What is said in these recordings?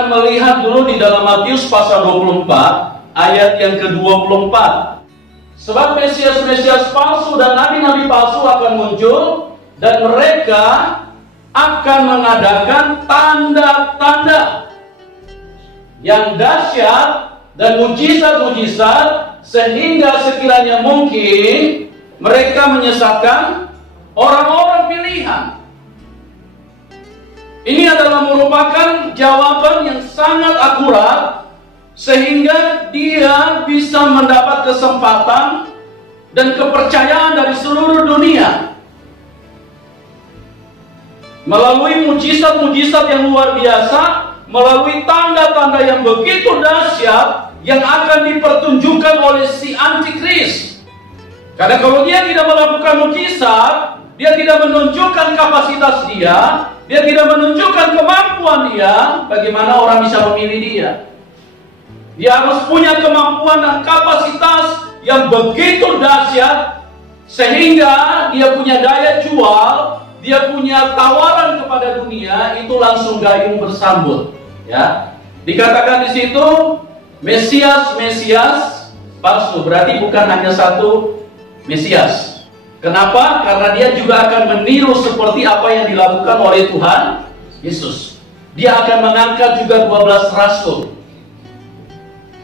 akan melihat dulu di dalam Matius pasal 24 ayat yang ke-24. Sebab Mesias-Mesias palsu dan nabi-nabi palsu akan muncul, dan mereka akan mengadakan tanda-tanda yang dahsyat dan mujizat-mujizat, sehingga sekiranya mungkin mereka menyesatkan orang-orang pilihan. Ini adalah merupakan jawaban yang sangat akurat, sehingga dia bisa mendapat kesempatan dan kepercayaan dari seluruh dunia melalui mujizat-mujizat yang luar biasa, melalui tanda-tanda yang begitu dahsyat yang akan dipertunjukkan oleh si Antikris. Karena kalau dia tidak melakukan mujizat, dia tidak menunjukkan kapasitas dia tidak menunjukkan kemampuan dia, bagaimana orang bisa memilih dia? Dia harus punya kemampuan dan kapasitas yang begitu dahsyat, sehingga dia punya daya jual, dia punya tawaran kepada dunia, itu langsung gayung bersambut. Ya, dikatakan di situ Mesias palsu, berarti bukan hanya satu Mesias. Kenapa? Karena dia juga akan meniru seperti apa yang dilakukan oleh Tuhan Yesus. Dia akan mengangkat juga 12 rasul.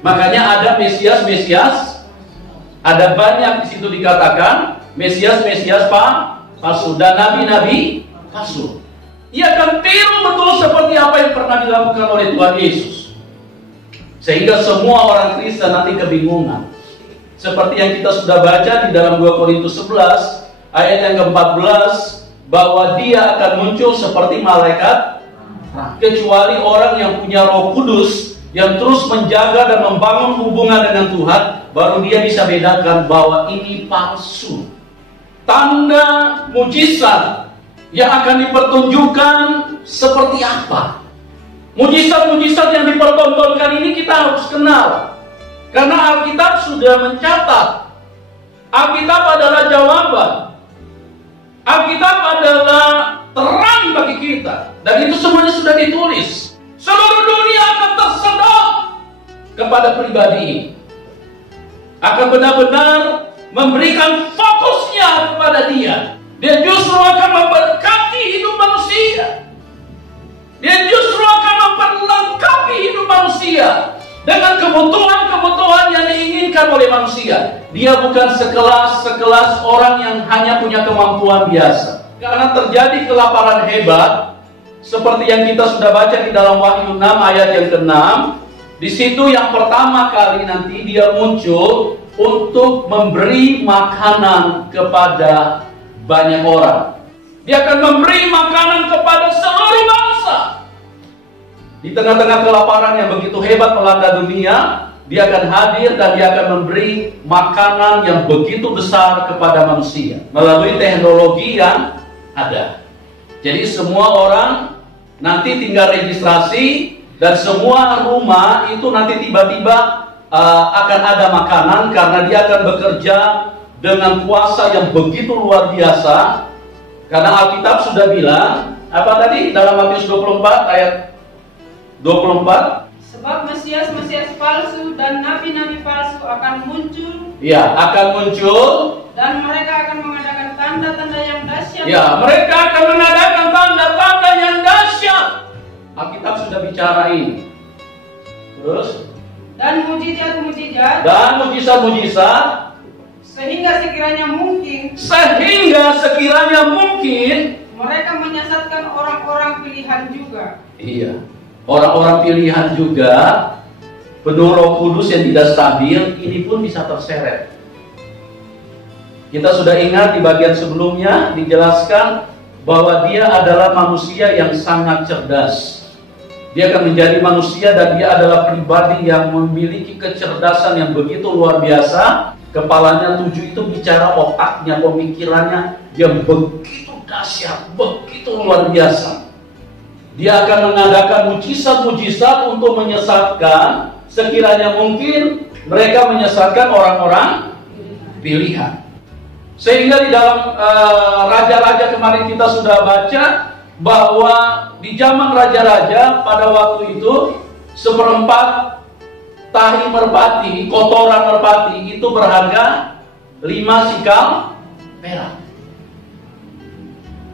Makanya ada Mesias, ada banyak di situ dikatakan Mesias palsu dan nabi-nabi palsu. Ia akan tiru betul seperti apa yang pernah dilakukan oleh Tuhan Yesus, sehingga semua orang Kristen nanti kebingungan. Seperti yang kita sudah baca di dalam 2 Korintus 11 ayat yang ke-14, bahwa dia akan muncul seperti malaikat, kecuali orang yang punya Roh Kudus, yang terus menjaga dan membangun hubungan dengan Tuhan, baru dia bisa bedakan bahwa ini palsu. Tanda mujizat yang akan dipertunjukkan seperti apa? Mujizat-mujizat yang dipertontonkan ini kita harus kenal, karena Alkitab sudah mencatat. Alkitab adalah jawaban. Alkitab adalah terang bagi kita, dan itu semuanya sudah ditulis. Seluruh dunia akan tersedot kepada pribadi ini, akan benar-benar memberikan fokusnya kepada dia. Dia justru akan memberkati hidup manusia. Dia justru akan memperlengkapi hidup manusia dengan kebutuhan-kebutuhan yang diinginkan oleh manusia. Dia bukan sekelas orang yang hanya punya kemampuan biasa. Karena terjadi kelaparan hebat, seperti yang kita sudah baca di dalam Wahyu 6 ayat yang ke-6. Di situ yang pertama kali nanti dia muncul untuk memberi makanan kepada banyak orang. Dia akan memberi makanan kepada seluruh bangsa. Di tengah-tengah kelaparan yang begitu hebat melanda dunia, dia akan hadir dan dia akan memberi makanan yang begitu besar kepada manusia melalui teknologi yang ada. Jadi semua orang nanti tinggal registrasi, dan semua rumah itu nanti tiba-tiba akan ada makanan, karena dia akan bekerja dengan kuasa yang begitu luar biasa. Karena Alkitab sudah bilang, apa tadi dalam Matius 24 ayat 24? Sebab Mesias palsu dan nabi-nabi palsu akan muncul. Ya, akan muncul. Dan mereka akan mengadakan tanda-tanda yang dahsyat. Ya, mereka akan mengadakan tanda-tanda yang dahsyat. Alkitab sudah bicara ini. Terus? Dan mujizat-mujizat. Dan mujizat-mujizat. Sehingga sekiranya mungkin. Mereka menyesatkan orang-orang pilihan juga. Iya. Orang-orang pilihan juga, penuh Roh Kudus yang tidak stabil, ini pun bisa terseret. Kita sudah ingat di bagian sebelumnya dijelaskan bahwa dia adalah manusia yang sangat cerdas. Dia akan menjadi manusia, dan dia adalah pribadi yang memiliki kecerdasan yang begitu luar biasa. Kepalanya 7 itu bicara, otaknya, pemikirannya yang begitu dahsyat, begitu luar biasa. Dia akan mengadakan mujizat-mujizat untuk menyesatkan, sekiranya mungkin mereka menyesatkan orang-orang pilihan. Sehingga di dalam raja-raja kemarin kita sudah baca bahwa di zaman raja-raja pada waktu itu seperempat tahi merpati, kotoran merpati itu berharga 5 sikal perak.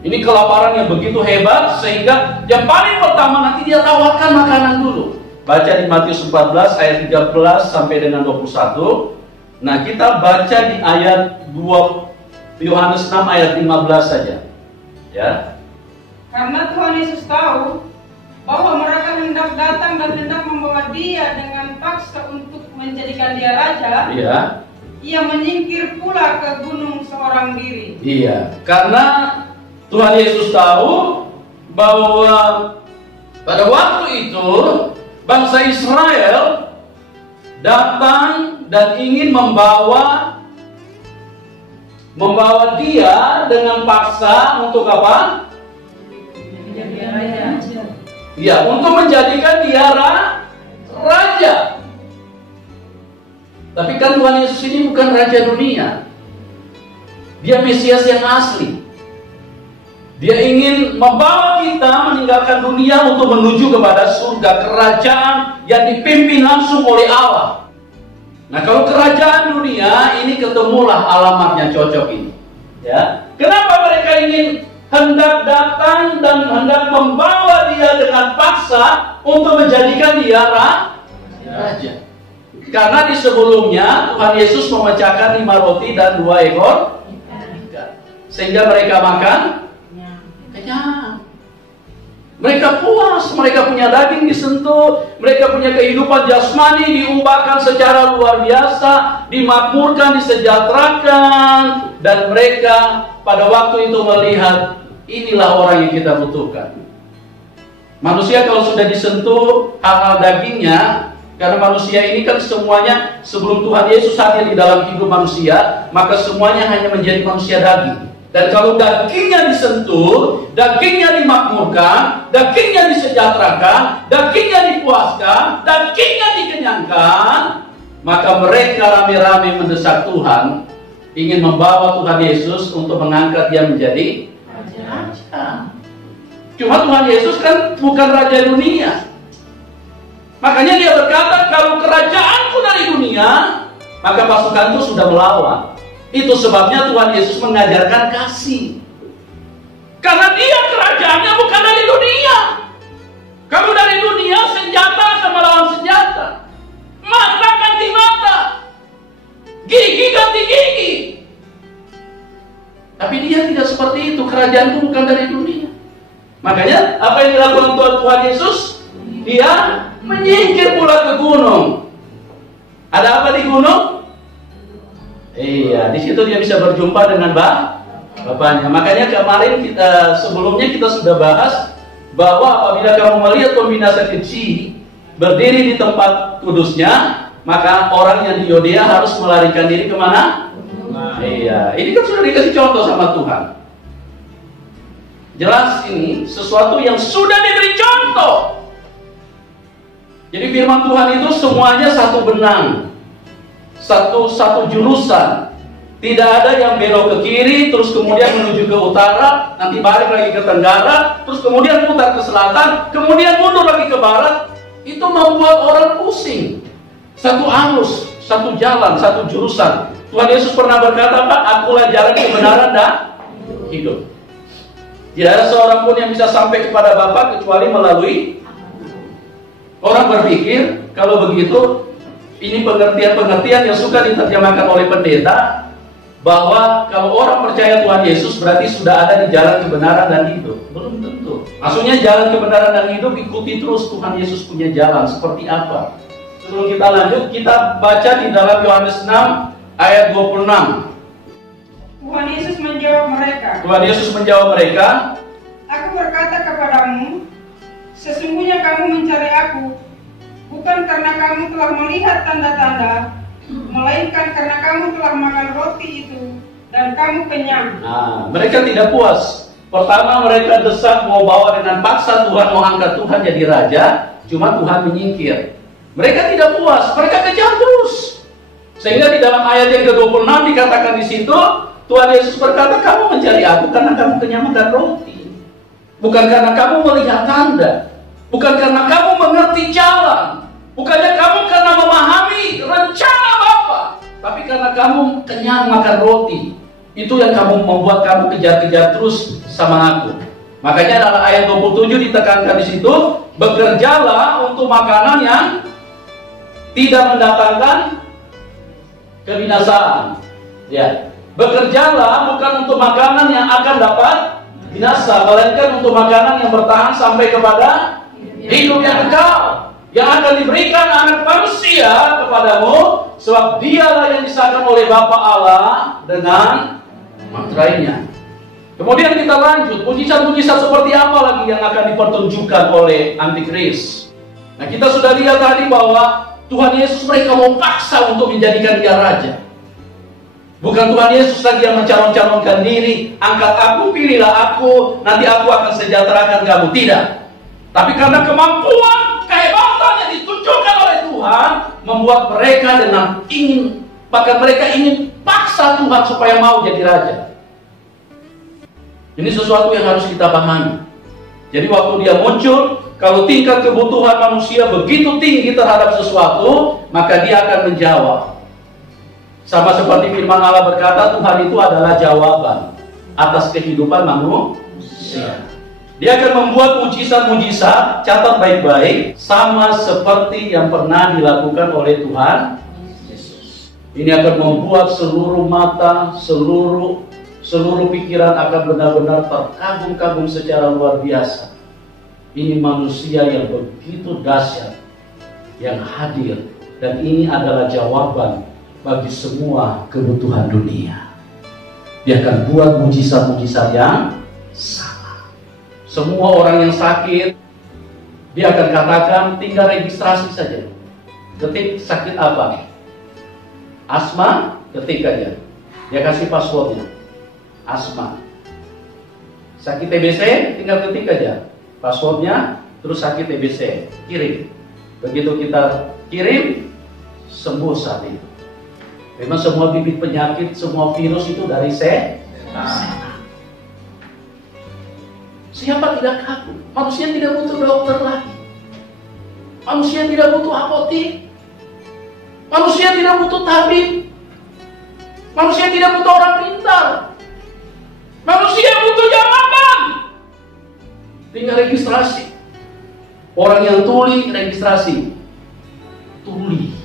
Ini kelaparan yang begitu hebat sehingga yang paling pertama nanti dia tawarkan makanan dulu. Baca di Matius 14 ayat 13 sampai dengan 21. Nah, kita baca di ayat 2 Yohanes 6 ayat 15 saja. Ya. Karena Tuhan Yesus tahu bahwa mereka hendak datang dan hendak membawa dia dengan paksa untuk menjadikan dia raja. Iya. Ia menyingkir pula ke gunung seorang diri. Iya, karena Tuhan Yesus tahu bahwa pada waktu itu bangsa Israel datang dan ingin membawa dia dengan paksa untuk apa? Ya, untuk menjadikan dia raja. Tapi kan Tuhan Yesus ini bukan raja dunia. Dia Mesias yang asli. Dia ingin membawa kita meninggalkan dunia untuk menuju kepada surga, kerajaan yang dipimpin langsung oleh Allah. Nah, kalau kerajaan dunia ini ketemulah alamatnya cocok ini. Ya, kenapa mereka ingin hendak datang dan hendak membawa dia dengan paksa untuk menjadikan dia raja? Karena di sebelumnya Tuhan Yesus memecahkan 5 roti dan 2 ekor ikan, sehingga mereka makan kenyang. Mereka puas, mereka punya daging disentuh, mereka punya kehidupan jasmani diubahkan secara luar biasa, dimakmurkan, disejahterakan, dan mereka pada waktu itu melihat inilah orang yang kita butuhkan. Manusia kalau sudah disentuh hal-hal dagingnya, karena manusia ini kan semuanya sebelum Tuhan Yesus hadir di dalam hidup manusia, maka semuanya hanya menjadi manusia daging. Dan kalau dagingnya disentuh, dagingnya dimakmurkan, dagingnya disejahterakan, dagingnya dipuaskan, dagingnya dikenyangkan, maka mereka rame-rame mendesak Tuhan, ingin membawa Tuhan Yesus untuk mengangkat dia menjadi raja. Cuma Tuhan Yesus kan bukan raja dunia. Makanya dia berkata, kalau kerajaanku dari dunia, maka pasukanku sudah melawan. Itu sebabnya Tuhan Yesus mengajarkan kasih. Karena dia kerajaannya bukan dari dunia. Kalau dari dunia, senjata akan melawan senjata, mata ganti mata, gigi ganti gigi. Tapi dia tidak seperti itu. Kerajaanku bukan dari dunia. Makanya apa yang dilakukan Tuhan Yesus? Dia menyingkir pula ke gunung. Ada apa di gunung? Iya, di situ dia bisa berjumpa dengan Bapaknya. Makanya kemarin sebelumnya kita sudah bahas bahwa apabila kamu melihat pembinasa kecil berdiri di tempat kudusnya, maka orang yang di Yudea harus melarikan diri kemana? Iya, ini kan sudah dikasih contoh sama Tuhan. Jelas ini sesuatu yang sudah diberi contoh. Jadi firman Tuhan itu semuanya satu benang, satu jurusan. Tidak ada yang belok ke kiri, terus kemudian menuju ke utara, nanti balik lagi ke tenggara, terus kemudian putar ke selatan, kemudian mundur lagi ke barat. Itu membuat orang pusing. Satu arus, satu jalan, satu jurusan. Tuhan Yesus pernah berkata, Pak, akulah jalan kebenaran dan hidup. Tidak ada seorang pun yang bisa sampai kepada Bapa kecuali melalui. Orang berpikir kalau begitu, ini pengertian-pengertian yang suka diterjemahkan oleh pendeta, bahwa kalau orang percaya Tuhan Yesus berarti sudah ada di jalan kebenaran dan hidup. Belum tentu. Maksudnya jalan kebenaran dan hidup, ikuti terus Tuhan Yesus punya jalan seperti apa. Sebelum kita lanjut, kita baca di dalam Yohanes 6 ayat 26. Tuhan Yesus menjawab mereka. Tuhan Yesus menjawab mereka, Aku berkata kepadamu, sesungguhnya kamu mencari aku, bukan karena kamu telah melihat tanda-tanda, melainkan karena kamu telah makan roti itu dan kamu kenyang. Nah, mereka tidak puas. Pertama mereka desak mau bawa dengan paksa Tuhan, mau angkat Tuhan jadi raja, cuma Tuhan menyingkir. Mereka tidak puas, mereka kejar terus. Sehingga di dalam ayat yang ke-26 dikatakan di situ, Tuhan Yesus berkata, kamu mencari aku karena kamu kenyang makan roti, bukan karena kamu melihat tanda. Bukan karena kamu mengerti jalan. Bukannya kamu karena memahami rencana Bapa. Tapi karena kamu kenyang makan roti. Itu yang kamu membuat kamu kejar-kejar terus sama aku. Makanya dalam ayat 27 ditekankan di situ, bekerjalah untuk makanan yang tidak mendatangkan kebinasaan. Ya, bekerjalah bukan untuk makanan yang akan dapat binasa, melainkan untuk makanan yang bertahan sampai kepada hidup yang kekal, yang akan diberikan anak manusia kepadamu, sebab dialah yang disahkan oleh Bapa Allah dengan mantranya. Kemudian kita lanjut, mujizat-mujizat seperti apa lagi yang akan dipertunjukkan oleh antikris? Nah, kita sudah lihat tadi bahwa Tuhan Yesus mereka mau paksa untuk menjadikan dia raja. Bukan Tuhan Yesus lagi yang mencalon-calonkan diri, angkat aku, pilihlah aku, nanti aku akan sejahterakan kamu. Tidak. Tapi karena kemampuan, kehebatan yang ditunjukkan oleh Tuhan, membuat mereka dengan ingin, bahkan mereka ingin paksa Tuhan supaya mau jadi raja. Ini sesuatu yang harus kita pahami. Jadi waktu dia muncul, kalau tingkat kebutuhan manusia begitu tinggi terhadap sesuatu, maka dia akan menjawab. Sama seperti firman Allah berkata, Tuhan itu adalah jawaban atas kehidupan manusia. Dia akan membuat mujizat-mujizat, catat baik-baik, sama seperti yang pernah dilakukan oleh Tuhan Yesus. Ini akan membuat seluruh mata, seluruh pikiran akan benar-benar terkagum-kagum secara luar biasa. Ini manusia yang begitu dahsyat yang hadir, dan ini adalah jawaban bagi semua kebutuhan dunia. Dia akan buat mujizat-mujizat yang sama. Semua orang yang sakit, dia akan katakan tinggal registrasi saja. Ketik sakit apa? Asma, ketik aja. Dia kasih passwordnya. Asma. Sakit TBC, tinggal ketik aja passwordnya, terus sakit TBC, kirim. Begitu kita kirim, sembuh saat itu. Memang semua bibit penyakit, semua virus itu dari setan. Siapa tidak kagum? Manusia tidak butuh dokter lagi. Manusia tidak butuh apotik. Manusia tidak butuh tabib. Manusia tidak butuh orang pintar. Manusia butuh jabatan. Tinggal registrasi. Orang yang tuli, registrasi. Tuli.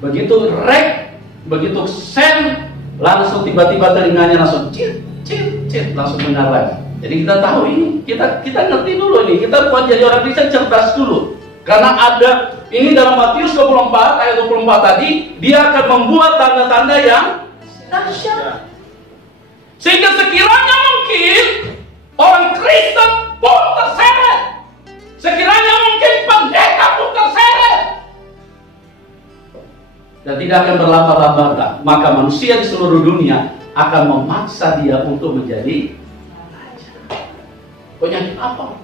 Begitu rek, begitu send, langsung tiba-tiba telinganya langsung cit, langsung dengar lagi. Jadi kita tahu ini, kita ngerti dulu ini. Kita buat jadi orang Kristen cerdas dulu. Karena ada, ini dalam Matius 24, ayat 24 tadi, dia akan membuat tanda-tanda yang dahsyat. Sehingga sekiranya mungkin orang Kristen pun terseret. Sekiranya mungkin pendeta pun terseret. Dan tidak akan berlama-lama, maka manusia di seluruh dunia akan memaksa dia untuk menjadi raja. Penyakit apa?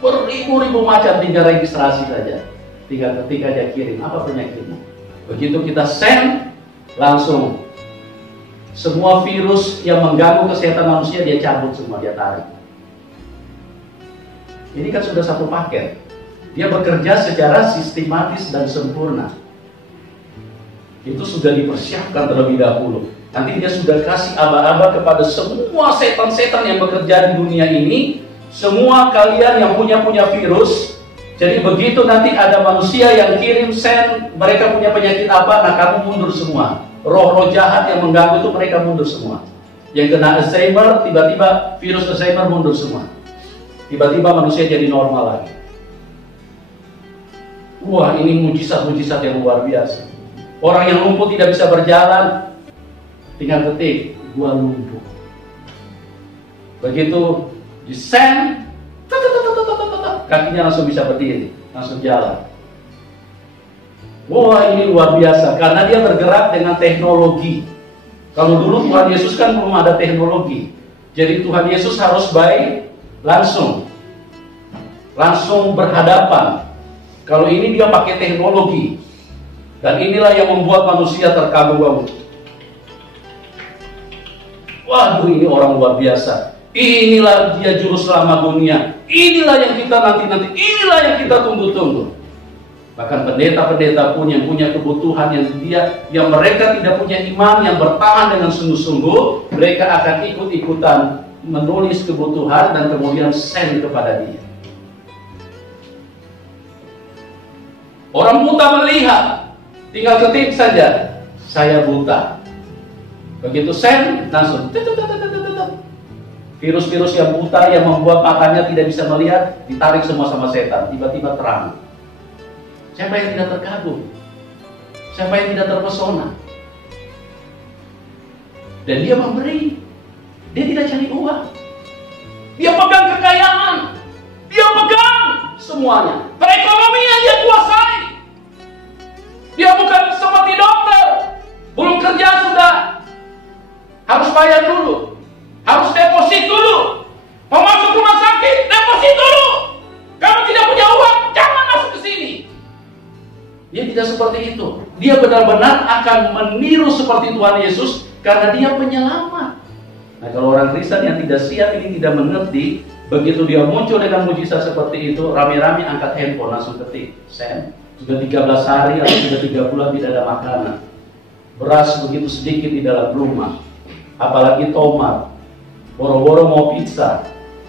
Beribu-ribu macam, tinggal registrasi saja. Tinggal ketik aja kirim, apa penyakitnya. Begitu kita send, langsung semua virus yang mengganggu kesehatan manusia dia cabut semua, dia tarik. Ini kan sudah satu paket. Dia bekerja secara sistematis dan sempurna. Itu sudah dipersiapkan terlebih dahulu. Nanti dia sudah kasih aba-aba kepada semua setan-setan yang bekerja di dunia ini. Semua kalian yang punya virus. Jadi begitu nanti ada manusia yang kirim send, mereka punya penyakit apa, nah kamu mundur semua. Roh-roh jahat yang mengganggu itu mereka mundur semua. Yang kena Alzheimer, tiba-tiba virus Alzheimer mundur semua. Tiba-tiba manusia jadi normal lagi. Wah, ini mujizat-mujizat yang luar biasa. Orang yang lumpuh tidak bisa berjalan, tinggal ketik, gua lumpuh. Begitu di send, kakinya langsung bisa berdiri, langsung jalan. Wah, ini luar biasa, karena dia bergerak dengan teknologi. Kalau dulu Tuhan Yesus kan belum ada teknologi. Jadi Tuhan Yesus harus baik langsung berhadapan. Kalau ini dia pakai teknologi. Dan inilah yang membuat manusia terkagum-kagum. Waduh, ini orang luar biasa. Inilah dia juru selamat dunia. inilah yang kita nanti-nanti, inilah yang kita tunggu-tunggu. Bahkan pendeta-pendeta pun yang punya kebutuhan yang mereka tidak punya iman, yang bertahan dengan sungguh-sungguh, mereka akan ikut-ikutan menulis kebutuhan dan kemudian send kepada dia. Orang buta melihat, tinggal ketik saja, saya buta. Begitu send, langsung virus-virus yang buta yang membuat matanya tidak bisa melihat, ditarik semua sama setan, tiba-tiba terang. Siapa yang tidak terkagum? Siapa yang tidak terpesona? Dan dia memberi. Dia tidak cari uang. Dia pegang kekayaan. Dia pegang semuanya. Perekonomian dia kuasai. Dia bukan seperti dokter. Belum kerja sudah harus bayar dulu. Harus deposit dulu. Mau masuk rumah sakit, deposit dulu. Kamu tidak punya uang, jangan masuk ke sini. Dia tidak seperti itu. Dia benar-benar akan meniru seperti Tuhan Yesus karena dia penyelamat. Nah, kalau orang Kristen yang tidak siap ini tidak mengerti, begitu dia muncul dengan mujizat seperti itu, rame-rame angkat handphone langsung ketik send. Sudah 13 hari atau sudah 3 bulan tidak ada makanan. Beras begitu sedikit di dalam rumah. Apalagi tomat. Boro-boro mau pizza.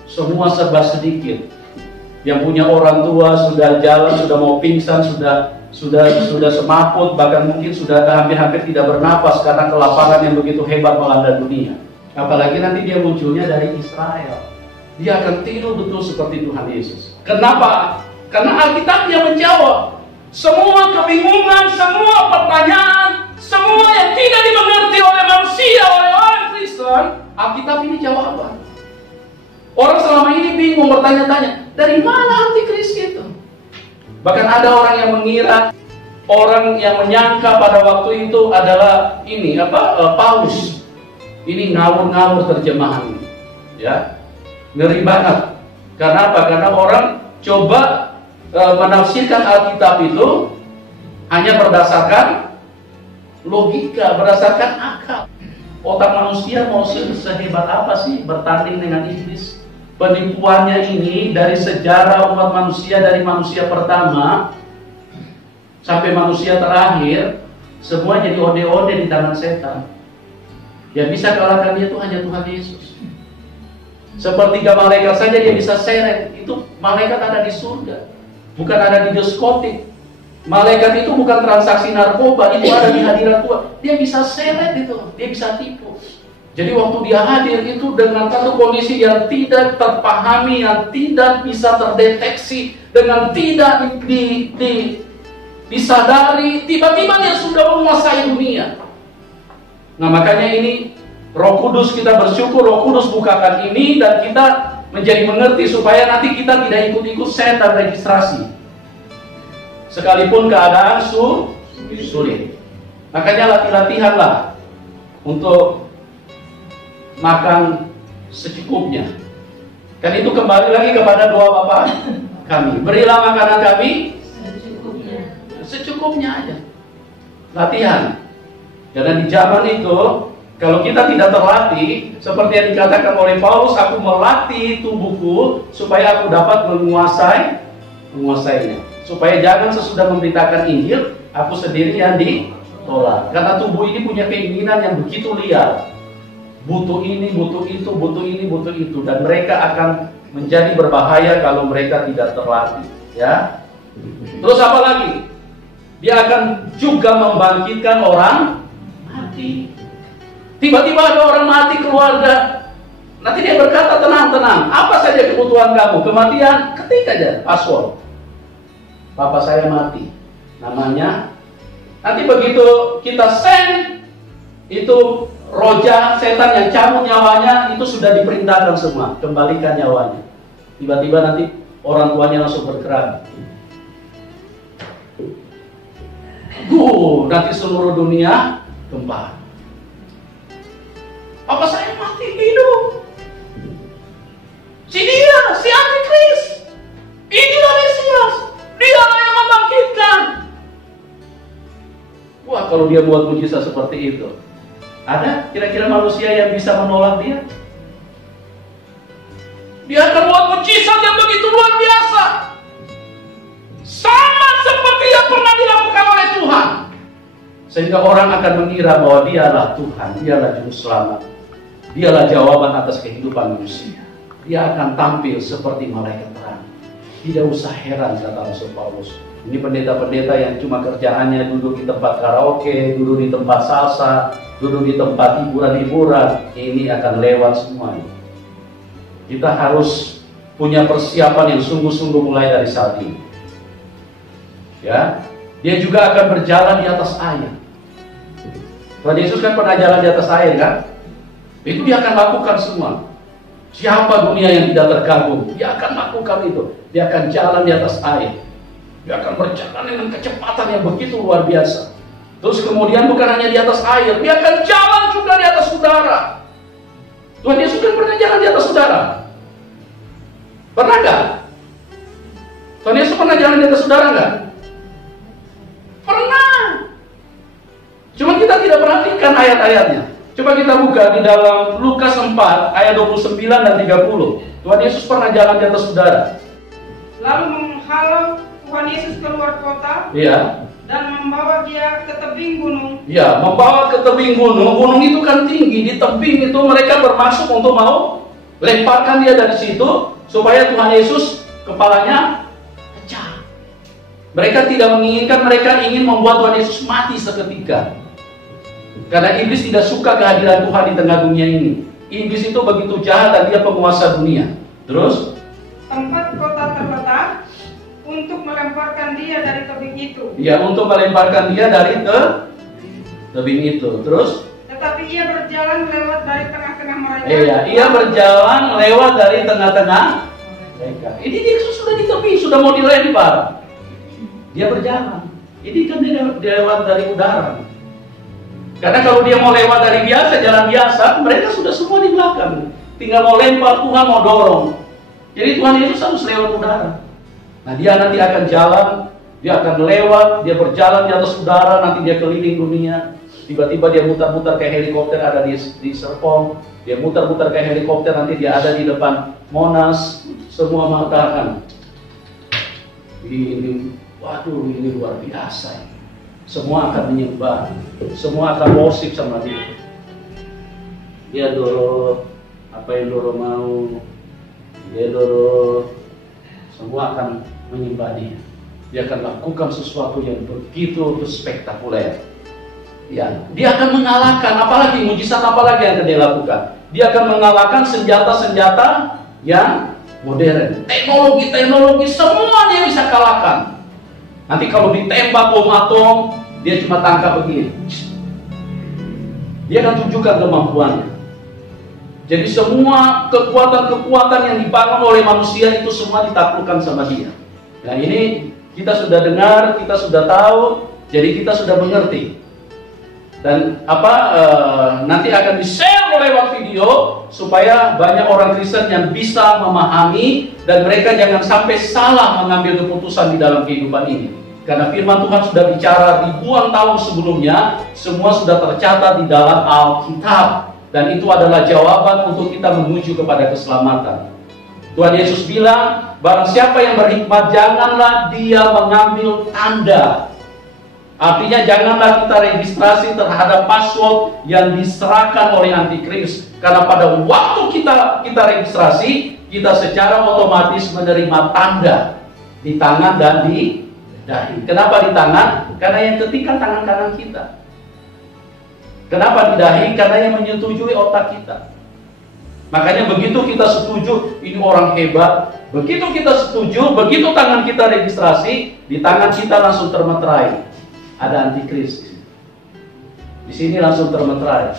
Semua serba sedikit. Yang punya orang tua sudah jalan, sudah mau pingsan, sudah semaput, bahkan mungkin sudah hampir-hampir tidak bernapas karena kelaparan yang begitu hebat melanda dunia. Apalagi nanti dia munculnya dari Israel. Dia akan tiru betul seperti Tuhan Yesus. Kenapa? Karena Alkitab yang menjawab semua kebingungan, semua pertanyaan, semua yang tidak dimengerti oleh manusia, oleh orang Kristen. Alkitab ini jawaban. Orang selama ini bingung bertanya-tanya, dari mana antikris itu? Bahkan ada orang yang mengira, orang yang menyangka pada waktu itu adalah ini Paulus. Ini ngawur-ngawur terjemahan ini, ya, ngeri banget. Karena apa? Karena orang coba menafsirkan Alkitab itu hanya berdasarkan logika, berdasarkan akal. Otak manusia mau sehebat apa sih bertanding dengan iblis? Penipuannya ini dari sejarah umat manusia, dari manusia pertama sampai manusia terakhir, semua jadi ode-ode di tangan setan. Yang bisa kalahkan dia itu hanya Tuhan Yesus. Sepertiga malaikat saja dia bisa seret. Itu malaikat ada di surga, bukan ada di diskotik. Malaikat itu bukan transaksi narkoba, itu ada di hadirat Tuhan. Dia bisa seret itu, dia bisa tipu. Jadi waktu dia hadir itu dengan satu kondisi yang tidak terpahami, yang tidak bisa terdeteksi, dengan tidak disadari, tiba-tiba dia sudah menguasai dunia. Nah, makanya ini Roh Kudus, kita bersyukur Roh Kudus bukakan ini dan kita menjadi mengerti supaya nanti kita tidak ikut-ikut setan registrasi. Sekalipun keadaan sulit. Makanya latihanlah untuk makan secukupnya. Kan itu kembali lagi kepada doa Bapa kami. Berilah makanan kami secukupnya aja. Latihan. Karena di zaman itu, kalau kita tidak terlatih, seperti yang dikatakan oleh Paulus, aku melatih tubuhku supaya aku dapat menguasainya. Supaya jangan sesudah memberitakan Injil, aku sendiri yang ditolak. Karena tubuh ini punya keinginan yang begitu liar. Butuh ini, butuh itu, butuh ini, butuh itu. Dan mereka akan menjadi berbahaya kalau mereka tidak terlatih. Ya. Terus apa lagi? Dia akan juga membangkitkan orang mati. Tiba-tiba ada orang mati keluarga. Nanti dia berkata, tenang, apa saja kebutuhan kamu? Kematian, ketik aja password. Papa saya mati. Namanya. Nanti begitu kita send, itu roja setan yang cabut nyawanya, itu sudah diperintahkan semua. Kembalikan nyawanya. Tiba-tiba nanti orang tuanya langsung bergerak. Nanti seluruh dunia gempa. Papa saya mati hidup. Si antikris. Inilah Mesias. Dialah yang membangkitkan. Wah, kalau dia buat mujizat seperti itu, ada kira-kira manusia yang bisa menolak dia? Dia akan buat mujizat yang begitu biasa. Sama seperti yang pernah dilakukan oleh Tuhan. Sehingga orang akan mengira bahwa dialah Tuhan, dialah Juru Selamat. Dialah jawaban atas kehidupan manusia. Dia akan tampil seperti malaikat terang. Tidak usah heran, kata Rasul Paulus. Ini pendeta-pendeta yang cuma kerjaannya duduk di tempat karaoke, duduk di tempat salsa, duduk di tempat hiburan-hiburan. Ini akan lewat semuanya. Kita harus punya persiapan yang sungguh-sungguh mulai dari saat ini. Ya, dia juga akan berjalan di atas air. Tuhan Yesus kan pernah jalan di atas air kan? Itu dia akan lakukan semua. Siapa dunia yang tidak terganggu, dia akan lakukan itu. Dia akan jalan di atas air. Dia akan berjalan dengan kecepatan yang begitu luar biasa. Terus kemudian bukan hanya di atas air, dia akan jalan juga di atas udara. Tuhan Yesus kan pernah jalan di atas udara. Pernah nggak? Tuhan Yesus pernah jalan di atas udara nggak? Pernah. Cuma kita tidak perhatikan ayat-ayatnya. Coba kita buka di dalam Lukas 4 ayat 29 dan 30. Tuhan Yesus pernah jalan di atas udara. Lalu menghalau Tuhan Yesus keluar kota. Iya. Dan membawa dia ke tebing gunung. Ya, membawa ke tebing gunung. Gunung itu kan tinggi. Di tebing itu mereka bermaksud untuk mau lemparkan dia dari situ supaya Tuhan Yesus kepalanya pecah. Mereka tidak menginginkan, mereka ingin membuat Tuhan Yesus mati seketika. Karena iblis tidak suka kehadiran Tuhan di tengah dunia ini. Iblis itu begitu jahat dan dia penguasa dunia. Terus? Tempat kota terletak untuk melemparkan dia dari tebing itu. Ya, untuk melemparkan dia dari tebing itu. Terus? Tetapi ia berjalan lewat dari tengah-tengah mereka. Iya, ia berjalan lewat dari tengah-tengah mereka. Ini dia sudah di tebing, sudah mau dilempar. Dia berjalan. Ini kan dia lewat dari udara. Karena kalau dia mau lewat dari biasa, jalan biasa, mereka sudah semua di belakang. Tinggal mau lempar, Tuhan mau dorong. Jadi Tuhan Yesus harus lewat udara. Nah, dia nanti akan jalan, dia akan lewat, dia berjalan di atas udara, nanti dia keliling dunia. Tiba-tiba dia muter-muter kayak helikopter ada di Serpong. Dia muter-muter kayak helikopter, nanti dia ada di depan Monas. Semua mengatakan, ini, waduh, ini luar biasa ini. Semua akan menyembah, semua akan worship sama dia. Dia doro, apa yang doro mau, dia doro, semua akan menyembah dia. Dia akan lakukan sesuatu yang begitu spektakuler. Ya, dia akan mengalahkan, apalagi mujizat apalagi yang akan dia lakukan. Dia akan mengalahkan senjata-senjata yang modern. Teknologi semua dia bisa kalahkan. Nanti kalau ditembak bom atom, dia cuma tangkap begini. Dia akan tunjukkan kemampuannya. Jadi semua kekuatan-kekuatan yang dibangun oleh manusia itu semua ditaklukkan sama dia. Nah, ini kita sudah dengar, kita sudah tahu, jadi kita sudah mengerti. Dan nanti akan di-share lewat video supaya banyak orang Kristen yang bisa memahami dan mereka jangan sampai salah mengambil keputusan di dalam kehidupan ini. Karena firman Tuhan sudah bicara ribuan tahun sebelumnya, semua sudah tercatat di dalam Alkitab. Dan itu adalah jawaban untuk kita menuju kepada keselamatan. Tuhan Yesus bilang, barang siapa yang berhikmat, janganlah dia mengambil tanda. Artinya janganlah kita registrasi terhadap password yang diserahkan oleh antikris. Karena pada waktu kita registrasi, kita secara otomatis menerima tanda di tangan dan di dahi. Kenapa di tangan? Karena yang ketikkan tangan kanan kita. Kenapa di dahi? Karena yang menyetujui otak kita. Makanya begitu kita setuju, ini orang hebat. Begitu kita setuju, begitu tangan kita registrasi, di tangan kita langsung termeterai. Ada antikris. Di sini langsung termeterai.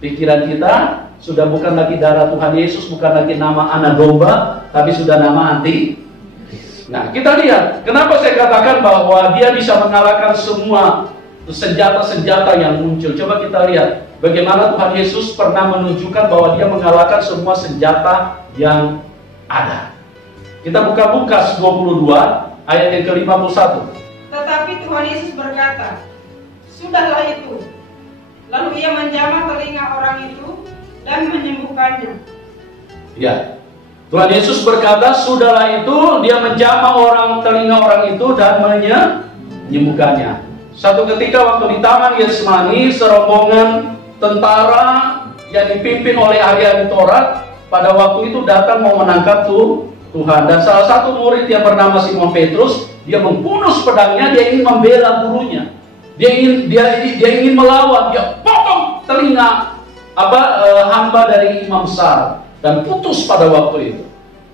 Pikiran kita sudah bukan lagi darah Tuhan Yesus, bukan lagi nama anak domba, tapi sudah nama antikris. Nah, kita lihat, kenapa saya katakan bahwa dia bisa mengalahkan semua senjata-senjata yang muncul. Coba kita lihat bagaimana Tuhan Yesus pernah menunjukkan bahwa dia mengalahkan semua senjata yang ada. Kita buka Lukas 22 ayat yang ke-51. Tetapi Tuhan Yesus berkata, "Sudahlah itu." Lalu ia menjamah telinga orang itu dan menyembuhkannya. Ya. Tuhan Yesus berkata, sudahlah itu, dia menjamah telinga orang itu dan menyembuhkannya. Satu ketika waktu di Taman Getsemani, serombongan tentara yang dipimpin oleh ahli-ahli Taurat pada waktu itu datang mau menangkap Tuhan. Dan salah satu murid yang bernama Simon Petrus, dia membunuh pedangnya, dia ingin membela gurunya. Dia ingin melawan, dia potong telinga hamba dari imam besar dan putus pada waktu itu.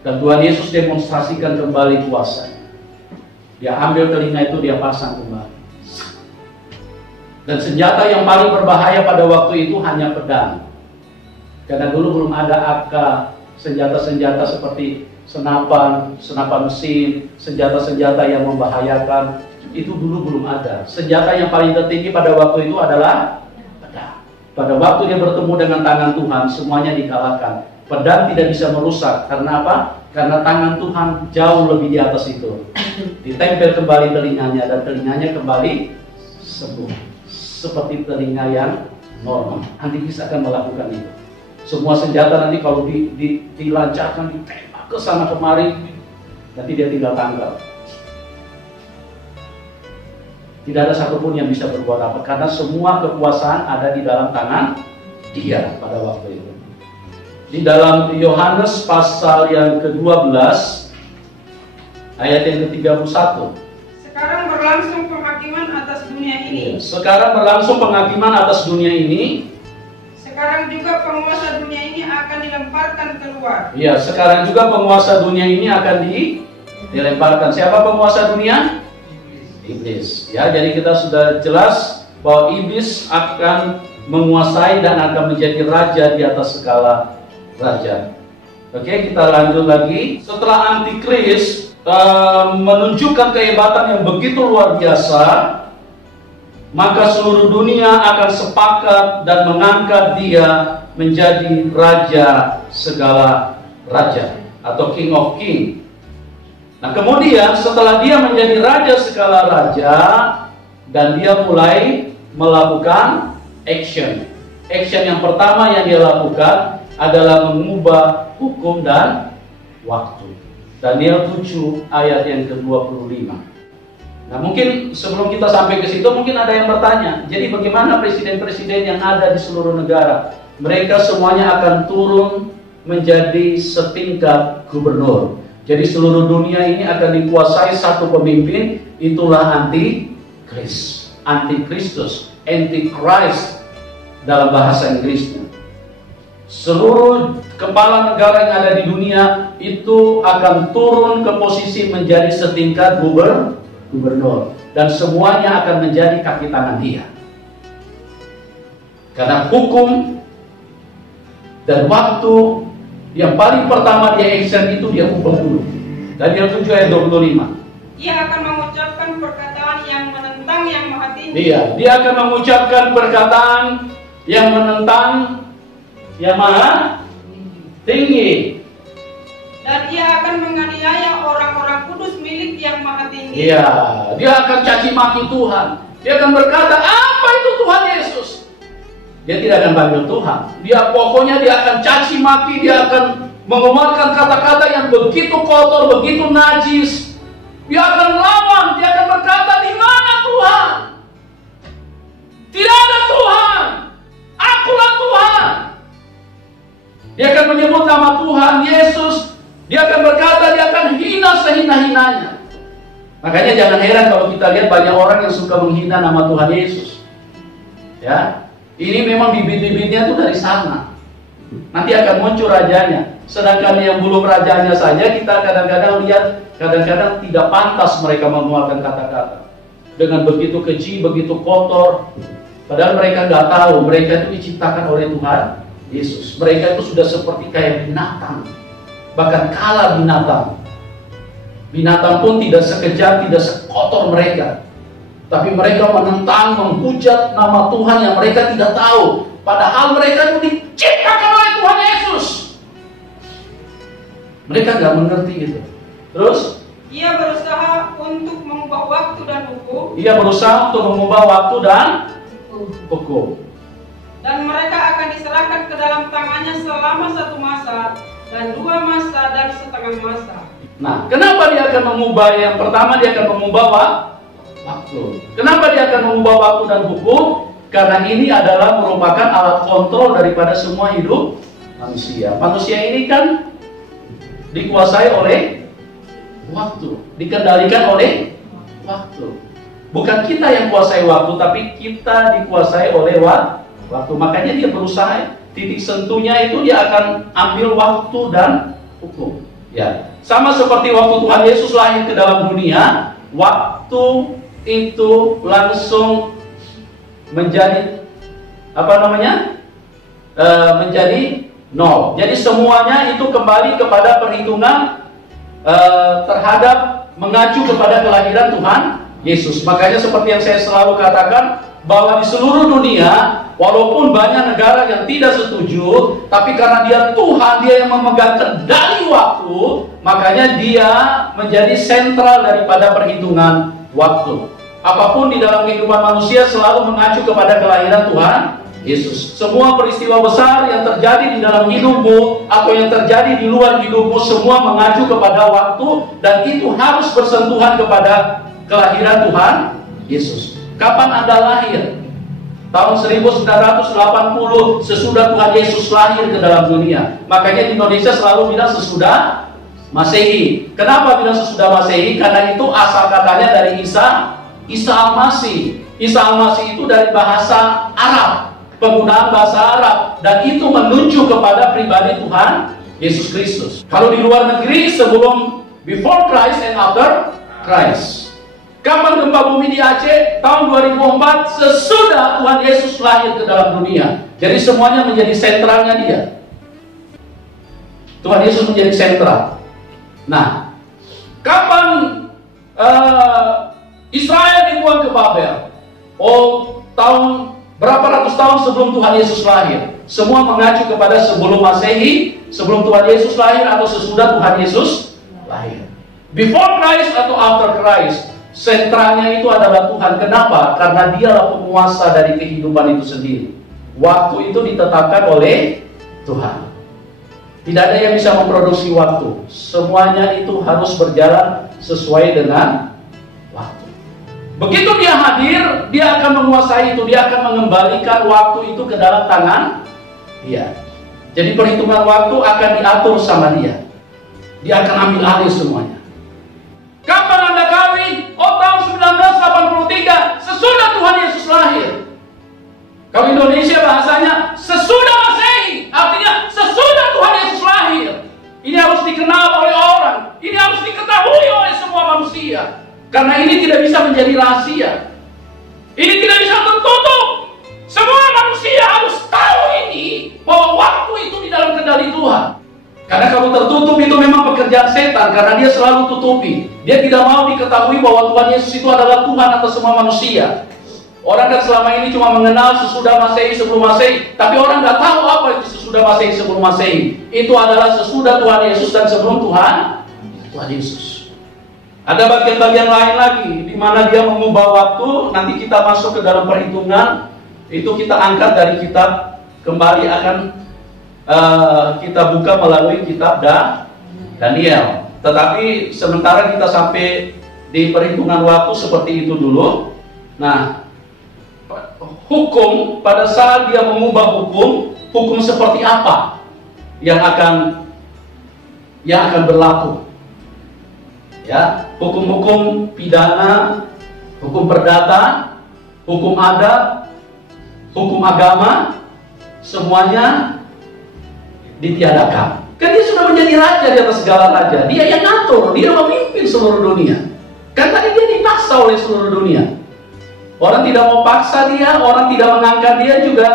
Dan Tuhan Yesus demonstrasikan kembali kuasanya. Dia ambil telinga itu, dia pasang kembali. Dan senjata yang paling berbahaya pada waktu itu hanya pedang. Karena dulu belum ada AK, senjata-senjata seperti senapan mesin, senjata-senjata yang membahayakan. Itu dulu belum ada. Senjata yang paling tertinggi pada waktu itu adalah pedang. Pada waktu dia bertemu dengan tangan Tuhan, semuanya dikalahkan. Pedang tidak bisa merusak. Karena apa? Karena tangan Tuhan jauh lebih di atas itu. Ditempel kembali telinganya dan telinganya kembali sembuh. Seperti telinga yang normal. Antikris akan melakukan itu. Semua senjata nanti kalau dilancarkan, ditembak ke sana kemari, nanti dia tinggal tangkap. Tidak ada satupun yang bisa berbuat apa, karena semua kekuasaan ada di dalam tangan dia pada waktu itu. Di dalam Yohanes pasal yang ke-12 ayat yang ke-31. Sekarang berlangsung penghakiman atas dunia ini. Sekarang berlangsung penghakiman atas dunia ini. Sekarang juga penguasa dunia ini akan dilemparkan keluar. Ya, sekarang juga penguasa dunia ini akan dilemparkan. Siapa penguasa dunia? Iblis. Ya, jadi kita sudah jelas bahwa iblis akan menguasai dan akan menjadi raja di atas segala raja. Oke, kita lanjut lagi. Setelah antikris menunjukkan kehebatan yang begitu luar biasa, maka seluruh dunia akan sepakat dan mengangkat dia menjadi raja segala raja atau King of King. Nah, kemudian setelah dia menjadi raja segala raja dan dia mulai melakukan action. Action yang pertama yang dia lakukan adalah mengubah hukum dan waktu. Daniel 7 ayat yang ke-25. Nah, mungkin sebelum kita sampai ke situ mungkin ada yang bertanya, jadi bagaimana presiden-presiden yang ada di seluruh negara? Mereka semuanya akan turun menjadi setingkat gubernur. Jadi seluruh dunia ini akan dikuasai satu pemimpin, itulah antikris, antikristus, antichrist dalam bahasa Inggrisnya. Seluruh kepala negara yang ada di dunia itu akan turun ke posisi menjadi setingkat gubernur, dan semuanya akan menjadi kaki tangan dia. Karena hukum dan waktu yang paling pertama dia action itu dia ubah dulu. Daniel 7 ayat 25. Dia akan mengucapkan perkataan yang menentang yang maha tinggi. Dia akan mengucapkan perkataan yang menentang yang maha tinggi. Dan dia akan menganiaya orang-orang kudus milik yang maha tinggi. Dia akan caci maki Tuhan. Dia akan berkata, apa itu Tuhan Yesus? Dia tidak akan panggil Tuhan. Pokoknya dia akan caci maki, dia akan mengeluarkan kata-kata yang begitu kotor, begitu najis. Dia akan lawan, dia akan berkata, di mana Tuhan? Tidak ada Tuhan. Akulah Tuhan. Dia akan menyebut nama Tuhan Yesus. Dia akan berkata, dia akan hina sehina-hinanya. Makanya jangan heran kalau kita lihat banyak orang yang suka menghina nama Tuhan Yesus. Ya. Ini memang bibit-bibitnya itu dari sana. Nanti akan muncul rajanya. Sedangkan yang belum rajanya saja kita kadang-kadang lihat, kadang-kadang tidak pantas mereka mengeluarkan kata-kata. Dengan begitu keji, begitu kotor. Padahal mereka nggak tahu, mereka itu diciptakan oleh Tuhan Yesus. Mereka itu sudah seperti kayak binatang. Bahkan kalah binatang. Binatang pun tidak sekejam, tidak sekotor mereka. Tapi mereka menentang, menghujat nama Tuhan yang mereka tidak tahu. Padahal mereka itu diciptakan oleh Tuhan Yesus. Mereka nggak mengerti itu. Terus? Ia berusaha untuk mengubah waktu dan hukum. Ia berusaha untuk mengubah waktu dan hukum. Dan mereka akan diserahkan ke dalam tangannya selama satu masa. dan 2 masa dan setengah masa. Nah, kenapa dia akan mengubah? Yang pertama, dia akan mengubah waktu. Kenapa dia akan mengubah waktu dan hukum? Karena ini adalah merupakan alat kontrol daripada semua hidup manusia. Manusia ini kan dikuasai oleh waktu, dikendalikan oleh waktu. Bukan kita yang kuasai waktu, tapi kita dikuasai oleh waktu. Makanya dia berusaha, titik sentuhnya itu dia akan ambil waktu dan hukum. Ya, sama seperti waktu Tuhan Yesus lahir ke dalam dunia, waktu itu langsung menjadi menjadi nol. Jadi semuanya itu kembali kepada perhitungan terhadap mengacu kepada kelahiran Tuhan Yesus. Makanya seperti yang saya selalu katakan, bahwa di seluruh dunia, walaupun banyak negara yang tidak setuju, tapi karena dia Tuhan, dia yang memegang kendali waktu, makanya dia menjadi sentral daripada perhitungan waktu. Apapun di dalam kehidupan manusia selalu mengacu kepada kelahiran Tuhan Yesus. Semua peristiwa besar yang terjadi di dalam hidupmu atau yang terjadi di luar hidupmu, semua mengacu kepada waktu, dan itu harus bersentuhan kepada kelahiran Tuhan Yesus. Kapan Anda lahir? Tahun 1980, sesudah Tuhan Yesus lahir ke dalam dunia. Makanya di Indonesia selalu bilang sesudah Masehi. Kenapa bilang sesudah Masehi? Karena itu asal katanya dari Isa Al-Masih. Isa Al-Masih itu dari bahasa Arab, penggunaan bahasa Arab, dan itu menunjuk kepada pribadi Tuhan Yesus Kristus. Kalau di luar negeri, sebelum before Christ and after Christ. Kapan gempa bumi di Aceh? Tahun 2004, sesudah Tuhan Yesus lahir ke dalam dunia. Jadi semuanya menjadi sentralnya dia. Tuhan Yesus menjadi sentral. Nah, kapan Israel dibuang ke Babel? Oh, tahun berapa ratus tahun sebelum Tuhan Yesus lahir. Semua mengacu kepada sebelum Masehi, sebelum Tuhan Yesus lahir, atau sesudah Tuhan Yesus lahir. Before Christ atau after Christ. Sentralnya itu adalah Tuhan. Kenapa? Karena dialah penguasa dari kehidupan itu sendiri. Waktu itu ditetapkan oleh Tuhan. Tidak ada yang bisa memproduksi waktu. Semuanya itu harus berjalan sesuai dengan waktu. Begitu dia hadir, dia akan menguasai itu. Dia akan mengembalikan waktu itu ke dalam tangan dia. Jadi perhitungan waktu akan diatur sama dia. Dia akan ambil alih semuanya. Kapan Anda kawin? Oh, tahun 1983, sesudah Tuhan Yesus lahir. Kalau Indonesia bahasanya sesudah Masehi, artinya sesudah Tuhan Yesus lahir. Ini harus dikenal oleh orang, ini harus diketahui oleh semua manusia. Karena ini tidak bisa menjadi rahasia. Ini tidak bisa tertutup. Semua manusia harus tahu ini, bahwa waktu itu di dalam kendali Tuhan. Karena kalau tertutup itu memang pekerjaan setan, karena dia selalu tutupi. Dia tidak mau diketahui bahwa Tuhan Yesus itu adalah Tuhan atas semua manusia. Orang kan selama ini cuma mengenal sesudah Masehi, sebelum Masehi, tapi orang nggak tahu apa itu sesudah Masehi, sebelum Masehi. Itu adalah sesudah Tuhan Yesus dan sebelum Tuhan Yesus. Ada bagian-bagian lain lagi, di mana dia mengubah waktu. Nanti kita masuk ke dalam perhitungan, itu kita angkat dari kitab, kembali akan kita buka melalui kitab Daniel. Tetapi sementara kita sampai di perhitungan waktu seperti itu dulu. Nah, hukum, pada saat dia mengubah hukum seperti apa yang akan berlaku? Ya, hukum-hukum pidana, hukum perdata, hukum adat, hukum agama, semuanya ditiadakan. Kan dia sudah menjadi raja di atas segala raja. Dia yang ngatur, dia memimpin seluruh dunia. Kan tadi dia dipaksa oleh seluruh dunia. Orang tidak mau paksa dia, orang tidak mengangkat dia juga,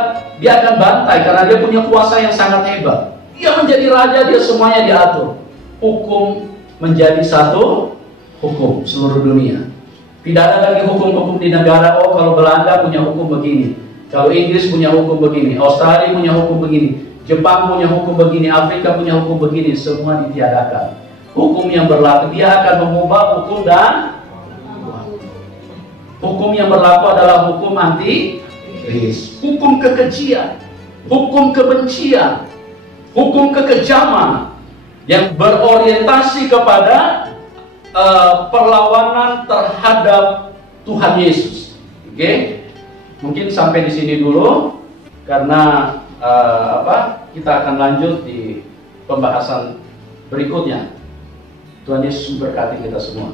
dia akan bantai karena dia punya kuasa yang sangat hebat. Dia menjadi raja, dia semuanya diatur. Hukum menjadi satu hukum seluruh dunia. Tidak ada lagi hukum-hukum di negara. Oh, kalau Belanda punya hukum begini, kalau Inggris punya hukum begini, Australia punya hukum begini, Jepang punya hukum begini, Afrika punya hukum begini. Semua ditiadakan. Hukum yang berlaku, dia akan mengubah hukum, dan hukum yang berlaku adalah hukum anti-Kris, hukum kekejian, hukum kebencian, hukum kekejaman, yang berorientasi kepada perlawanan terhadap Tuhan Yesus. Oke, mungkin sampai di sini dulu karena kita akan lanjut di pembahasan berikutnya. Tuhan Yesus memberkati kita semua.